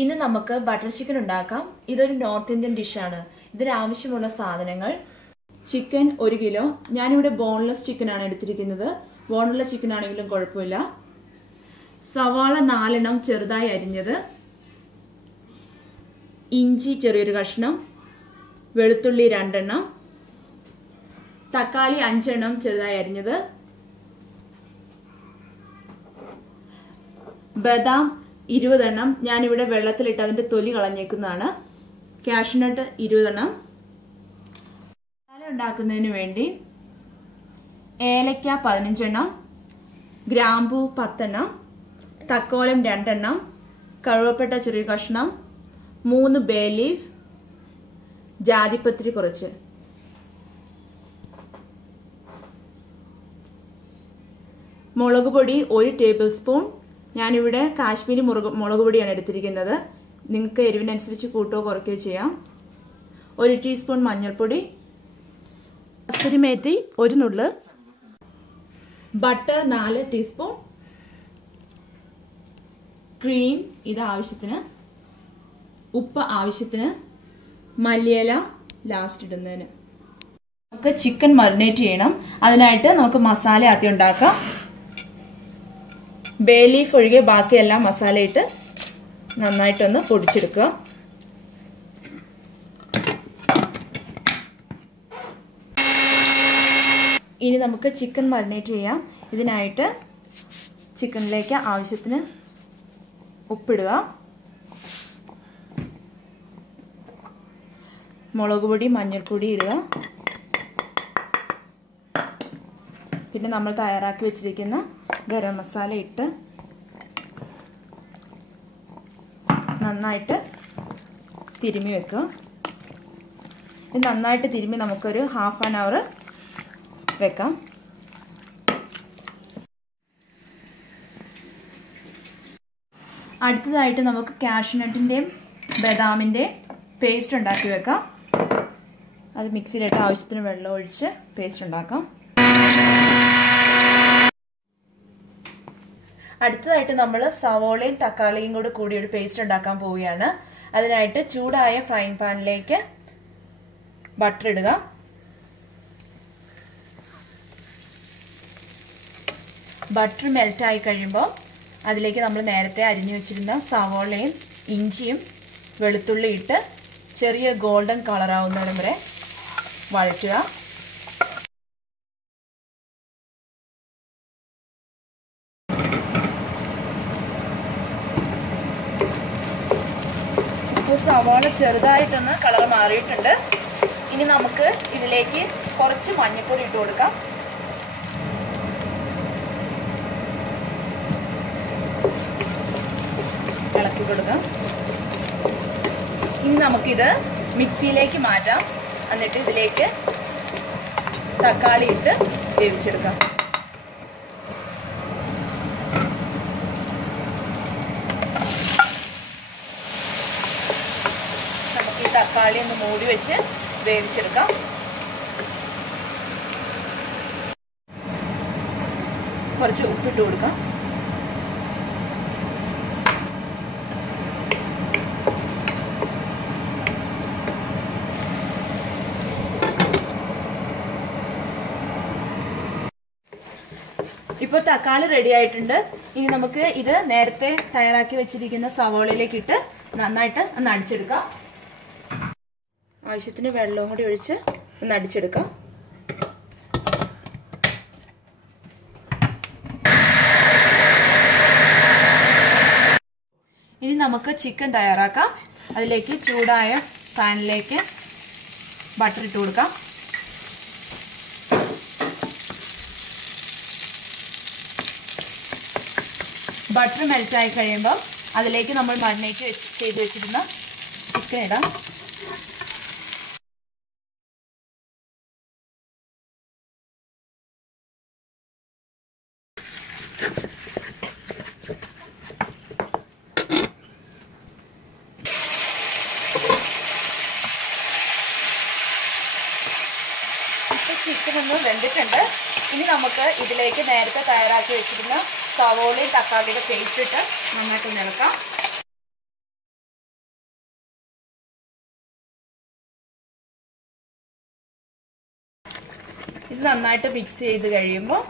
ഇന്ന് നമുക്ക് butter chicken ഉണ്ടാക്കാം. ഇതൊരു നോർത്ത് ഇന്ത്യൻ ഡിഷാണ്. ഇതിന് ആവശ്യമുള്ള സാധനങ്ങൾ: ചിക്കൻ 1 കിലോ. ഞാനിവിടെ ബോൺലെസ് ചിക്കൻ ആണ് എടുത്തിരിക്കുന്നത്. ബോണുള്ള ചിക്കൻ ആണെങ്കിലും കുഴപ്പമില്ല. സവാള 4 എണ്ണം ചെറുതായി അരിഞ്ഞത്, ഇഞ്ചി ചെറിയൊരു കഷ്ണം, വെളുത്തുള്ളി 2 എണ്ണം, തക്കാളി 5 എണ്ണം ചെറുതായി അരിഞ്ഞത്, ബദാം 20 എണ്ണം ഞാനിവിടെ വെള്ളത്തിലിട്ട് അതിന്റെ തൊലി കളഞ്ഞേക്കുന്നതാണ്, കാഷ്യൂനട്ട് 20 എണ്ണം. മസാല ഉണ്ടാക്കുന്നതിന് വേണ്ടി ഏലക്ക 15 എണ്ണം, ഗ്രാമ്പൂ 10 എണ്ണം, തക്കോലം 2 എണ്ണം, കറുവപ്പട്ട ചെറിയ കഷ്ണം, 3 ബേ ലീഫ്, ജാതിപത്രി കുറച്ച്. മുളക് പൊടി 1 ടേബിൾ സ്പൂൺ. ഞാനിവിടെ കാശ്മീരി മുളക് പൊടിയാണ് എടുത്തിരിക്കുന്നത്. നിങ്ങൾക്ക് എരിവിനനുസരിച്ച് കൂട്ടുകയോ കുറയ്ക്കുകയോ ചെയ്യാം. 1 ടീസ്പൂൺ മഞ്ഞൾപ്പൊടി, കസ്തൂരി മേത്തി 1 നുള്ള്, ബട്ടർ 4 ടീസ്പൂൺ, ക്രീം ഇത് ആവശ്യത്തിന്, ഉപ്പ് ആവശ്യത്തിന്, മല്ലിയില ലാസ്റ്റ് ഇടുന്നതിന്. നമുക്ക് ചിക്കൻ മറിനേറ്റ് ചെയ്യണം. അതിനായിട്ട് നമുക്ക് മസാല ആദ്യം ഉണ്ടാക്കാം. ബേ ലീഫ് ഒഴികെ ബാക്കിയെല്ലാം മസാല ഇട്ട് നന്നായിട്ടൊന്ന് പൊടിച്ചെടുക്കുക. ഇനി നമുക്ക് ചിക്കൻ മറിനേറ്റ് ചെയ്യാം. ഇതിനായിട്ട് ചിക്കനിലേക്ക് ആവശ്യത്തിന് ഉപ്പിടുക, മുളക് പൊടി മഞ്ഞൾപ്പൊടി ഇടുക, പിന്നെ നമ്മൾ തയ്യാറാക്കി വെച്ചിരിക്കുന്ന ഗരം മസാല ഇട്ട് നന്നായിട്ട് തിരുമ്മി വെക്കുക. ഇത് നന്നായിട്ട് തിരുമ്മി നമുക്കൊരു ½ ആൻ അവർ വെക്കാം. അടുത്തതായിട്ട് നമുക്ക് കാഷ്യൂനട്ടിൻ്റെയും ബദാമിൻ്റെയും പേസ്റ്റ് ഉണ്ടാക്കി വെക്കാം. അത് മിക്സിയിലിട്ട് ആവശ്യത്തിന് വെള്ളം ഒഴിച്ച് പേസ്റ്റ് ഉണ്ടാക്കാം. അടുത്തതായിട്ട് നമ്മൾ സവോളയും തക്കാളിയും കൂടി ഒരു പേസ്റ്റ് ഉണ്ടാക്കാൻ പോവുകയാണ്. അതിനായിട്ട് ചൂടായ ഫ്രൈങ് പാനിലേക്ക് ബട്ടർ ഇടുക. ബട്ടർ മെൽറ്റായി കഴിയുമ്പോൾ അതിലേക്ക് നമ്മൾ നേരത്തെ അരിഞ്ഞു വെച്ചിരുന്ന സവോളയും ഇഞ്ചിയും വെളുത്തുള്ളി ഇട്ട് ചെറിയ ഗോൾഡൻ കളറാവുന്നതിന് വരെ വഴറ്റുക. ഇപ്പോൾ സവാള ചെറുതായിട്ടൊന്ന് കളർ മാറിയിട്ടുണ്ട്. ഇനി നമുക്ക് ഇതിലേക്ക് കുറച്ച് മഞ്ഞൾപ്പൊടി ഇട്ട് കൊടുക്കാം. ഇളക്കി കൊടുക്കാം. ഇനി നമുക്കിത് മിക്സിയിലേക്ക് മാറ്റാം. എന്നിട്ട് ഇതിലേക്ക് തക്കാളി ഇട്ട് വേവിച്ചെടുക്കാം. നമുക്ക് ഈ തക്കാളി ഒന്ന് മൂടി വെച്ച് വേവിച്ചെടുക്കാം. കുറച്ച് ഉപ്പിട്ട് കൊടുക്കാം. ഇപ്പോൾ തക്കാളി റെഡി ആയിട്ടുണ്ട്. ഇനി നമുക്ക് ഇത് നേരത്തെ തയ്യാറാക്കി വെച്ചിരിക്കുന്ന സവോളയിലേക്ക് ഇട്ട് നന്നായിട്ട് ഒന്ന് അടിച്ചെടുക്കാം. ആവശ്യത്തിന് വെള്ളവും കൂടി ഒഴിച്ച് ഒന്ന് അടിച്ചെടുക്കാം. ഇനി നമുക്ക് ചിക്കൻ തയ്യാറാക്കാം. അതിലേക്ക് ചൂടായ പാനിലേക്ക് ബട്ടർ ഇട്ട് കൊടുക്കാം. ബട്ടർ മെൽറ്റായി കഴിയുമ്പോൾ അതിലേക്ക് നമ്മൾ മറിനേറ്റ് ചെയ്ത് വെച്ചിരുന്ന ചിക്കൻ ഇടാം. ചിക്കൻ ഒന്ന് വെന്തിട്ടുണ്ട്. ഇനി നമുക്ക് ഇതിലേക്ക് നേരത്തെ തയ്യാറാക്കി വെച്ചിരുന്ന സവോളയും തക്കാളിയുടെ പേസ്റ്റ് ഇട്ട് നന്നായിട്ട് ഇളക്കാം. ഇത് നന്നായിട്ട് മിക്സ് ചെയ്ത് കഴിയുമ്പോൾ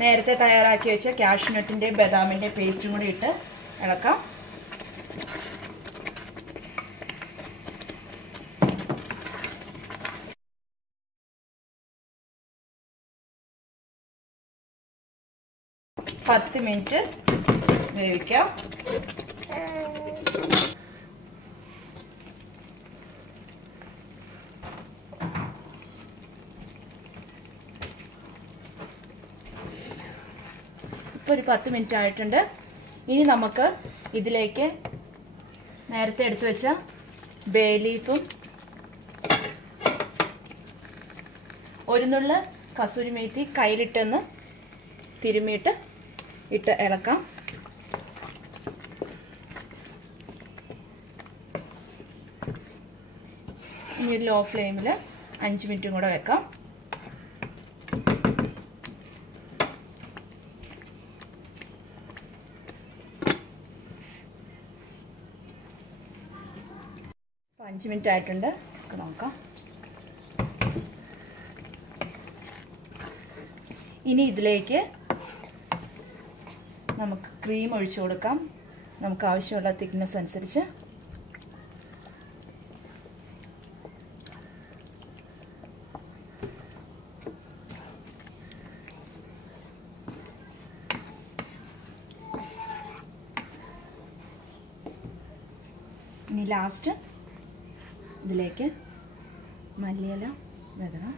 നേരത്തെ തയ്യാറാക്കി വെച്ച കാഷ്യൂനട്ടിൻ്റെയും ബദാമിൻ്റെയും പേസ്റ്റും കൂടി ഇട്ട് ഇളക്കാം. പത്ത് മിനിറ്റ് വേവിക്കാം. ഇപ്പോൾ ഒരു 10 മിനിറ്റ് ആയിട്ടുണ്ട്. ഇനി നമുക്ക് ഇതിലേക്ക് നേരത്തെ എടുത്തു വെച്ച ബേ ലീഫും ഒരു നുള്ള് കസൂരി മേത്തി കയ്യിലിട്ടെന്ന് തിരുമ്മിയിട്ട് ഇട്ട് ഇളക്കാം. ഇനി ഒരു ലോ ഫ്ലെയിമിൽ 5 മിനിറ്റും കൂടെ വെക്കാം. ഇപ്പോൾ 5 മിനിറ്റ് ആയിട്ടുണ്ട്. നമുക്ക് നോക്കാം. ഇനി ഇതിലേക്ക് നമുക്ക് ക്രീം ഒഴിച്ചു കൊടുക്കാം. നമുക്ക് ആവശ്യമുള്ള തിക്നെസ് അനുസരിച്ച്. ഇനി ലാസ്റ്റ് ഇതിലേക്ക് മല്ലിയില വിതറാം.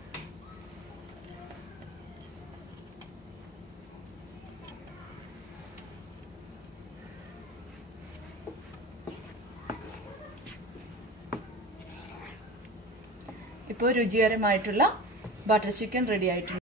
ഇപ്പോൾ രുചികരമായിട്ടുള്ള ബട്ടർ ചിക്കൻ റെഡി ആയിട്ടുണ്ട്.